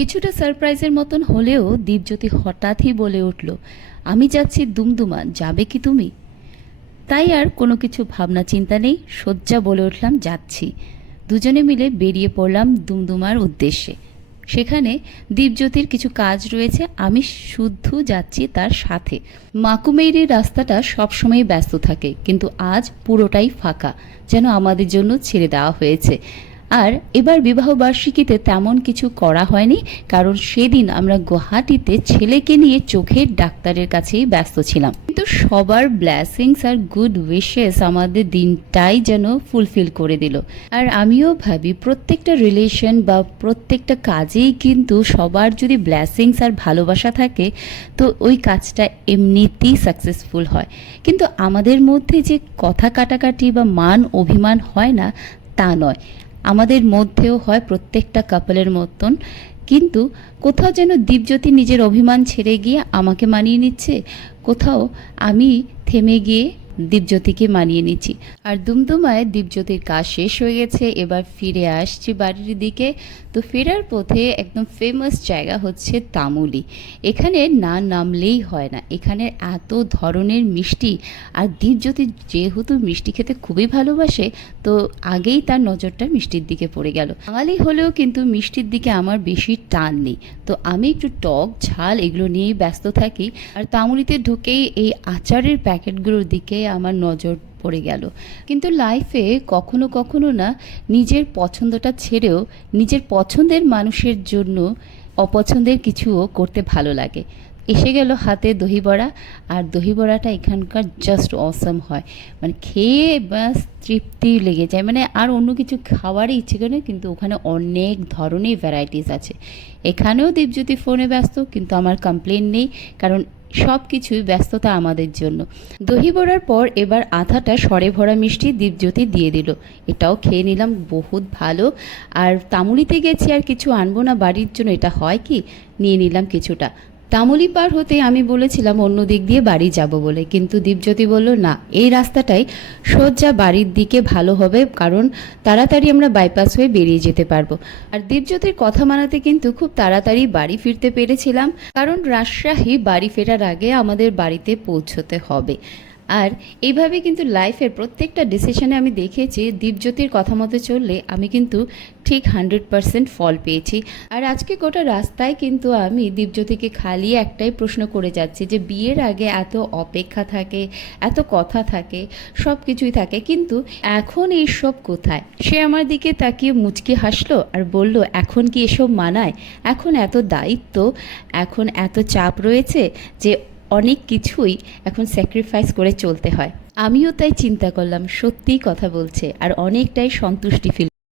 কিছুটা সারপ্রাইজের মতন হলেও দীপজ্যোতি হঠাৎই বলে উঠল, আমি যাচ্ছি দুমদুমা, যাবে কি তুমি? তাই আর কোনো কিছু ভাবনা চিন্তা নেই, শয্যা বলে উঠলাম, যাচ্ছি। দুজনে মিলে বেরিয়ে পড়লাম দুমদুমার উদ্দেশ্যে। সেখানে দীপজ্যোতির কিছু কাজ রয়েছে, আমি শুদ্ধ যাচ্ছি তার সাথে। মাকুমেইরের রাস্তাটা সবসময় ব্যস্ত থাকে, কিন্তু আজ পুরোটাই ফাঁকা, যেন আমাদের জন্য ছেড়ে দেওয়া হয়েছে। আর এবার বিবাহ বার্ষিকীতে তেমন কিছু করা হয়নি, কারণ সেদিন আমরা গুয়াহাটিতে ছেলেকে নিয়ে চোখের ডাক্তারের কাছেই ব্যস্ত ছিলাম। কিন্তু সবার ব্লেসিংস আর গুড উইশেস আমাদের দিনটাই যেন ফুলফিল করে দিল। আর আমিও ভাবি প্রত্যেকটা রিলেশন বা প্রত্যেকটা কাজেই কিন্তু সবার যদি ব্লেসিংস আর ভালোবাসা থাকে, তো ওই কাজটা এমনিতেই সাকসেসফুল হয়। কিন্তু আমাদের মধ্যে যে কথা কাটাকাটি বা মান অভিমান হয় না, তা নয়। আমাদের মধ্যেও হয় প্রত্যেকটা কাপলের মতন। কিন্তু কোথাও যেন দীপজ্যোতি নিজের অভিমান ছেড়ে গিয়ে আমাকে মানিয়ে নিচ্ছে। কোথাও আমি থেমে গিয়ে দীপজ্যোতিকে মানিয়ে নিচ্ছি। আর দুমদুমায় দীপজ্যোতির কাজ শেষ হয়ে গেছে, এবার ফিরে আসছি বাড়ির দিকে। তো ফেরার পথে একদম ফেমাস জায়গা হচ্ছে তামুলি। এখানে না নামলেই হয় না। এখানে এত ধরনের মিষ্টি আর দীপজ্যোতি যেহেতু মিষ্টি খেতে খুবই ভালোবাসে, তো আগেই তার নজরটা মিষ্টির দিকে পড়ে গেল। বাঙালি হলেও কিন্তু মিষ্টির দিকে আমার বেশি টান নেই। তো আমি একটু টক, ঝাল এগুলো নিয়েই ব্যস্ত থাকি। আর তামুলিতে ঢুকেই এই আচারের প্যাকেটগুলোর দিকে আমার নজর পড়ে গেল। কিন্তু লাইফে কখনো কখনো না নিজের পছন্দটা ছেড়েও নিজের পছন্দের মানুষের জন্য অপছন্দের কিছুও করতে ভালো লাগে। এসে গেল হাতে দহি বড়া আর দহি বড়াটা এখানকার জাস্ট অসম হয়। মানে খেয়ে ব্যাস তৃপ্তি লেগে যায়। মানে আর অন্য কিছু খাওয়ারই ইচ্ছে করে কিন্তু ওখানে অনেক ধরনের ভ্যারাইটিস আছে। এখানেও দীপজ্যোতি ফোনে ব্যস্ত, কিন্তু আমার কমপ্লেন নেই, কারণ সব কিছুই ব্যস্ততা আমাদের জন্য। দহি বড়ার পর এবার আধাটা সরে ভরা মিষ্টি দীপজ্যোতি দিয়ে দিল। এটাও খেয়ে নিলাম, বহুত ভালো। আর তামুলিতে গেছি আর কিছু আনব না, বাড়ির জন্য এটা হয় কি? নিয়ে নিলাম কিছুটা। তামুলি পার হতে আমি বলেছিলাম অন্য দিক দিয়ে বাড়ি যাব বলে। কিন্তু দীপজ্যোতি বলল, না, এই রাস্তাটাই সোজা বাড়ির দিকে ভালো হবে, কারণ তাড়াতাড়ি আমরা বাইপাস হয়ে বেরিয়ে যেতে পারব। আর দীপজ্যোতির কথা মানাতে কিন্তু খুব তাড়াতাড়ি বাড়ি ফিরতে পেরেছিলাম, কারণ রাজশাহী বাড়ি ফেরার আগে আমাদের বাড়িতে পৌঁছতে হবে। আর এইভাবে কিন্তু লাইফের প্রত্যেকটা ডিসিশনে আমি দেখেছি, দীপজ্যোতির কথা মতো চললে আমি কিন্তু ঠিক হান্ড্রেড পারসেন্ট ফল পেয়েছি। আর আজকে গোটা রাস্তায় কিন্তু আমি দীপজ্যোতিকে খালি একটাই প্রশ্ন করে যাচ্ছি যে, বিয়ের আগে এত অপেক্ষা থাকে, এত কথা থাকে সব কিছুই থাকে, কিন্তু এখন এইসব কোথায়? সে আমার দিকে তাকিয়ে মুচকি হাসলো আর বলল, এখন কি এসব মানায়? এখন এত দায়িত্ব, এখন এত চাপ রয়েছে যে অনেক কিছুই এখন স্যাক্রিফাইস করে চলতে হয়। আমিও তাই চিন্তা করলাম, সত্যিই কথা বলছে, আর অনেকটাই সন্তুষ্টি ফিল